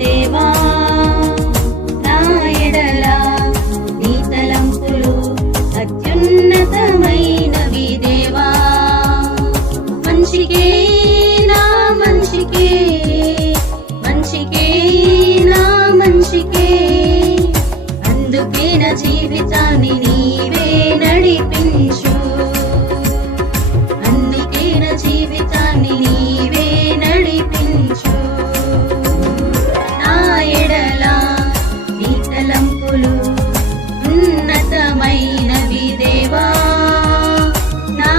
దేవా నా ఎడల నీ తలంపులు అత్యున్నతమైనవి దేవా మంచికే నా మంచికే మంచికే నా మంచికే అందుకే నా జీవితాన్ని నీవే నడిపించు అందుకే నా జీవితాన్ని నీవే నడిపించు నా ఎడల నీ తలంపులు ఉన్నతమైనవి దేవా నా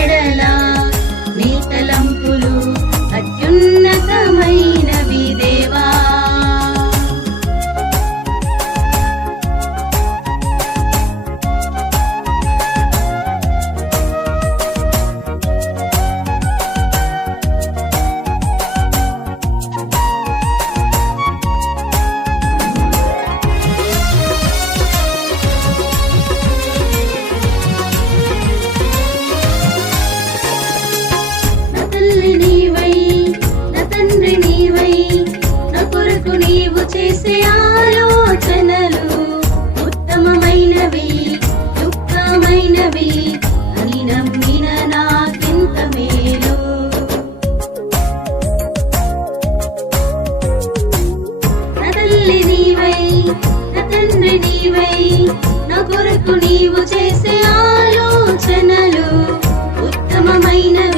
ఎడల నీ తలంపులు అత్యున్నతమైనవి దేవా నీవు చేసే ఆలోచనలు ఉత్తమమైనవి యుక్తమైనవి అని నమ్మిన నాకెంత మేలు నా తల్లి నీవై నా తండ్రి నీవై నా కొరకు నీవు చేసే ఆలోచనలు ఉత్తమమైనవి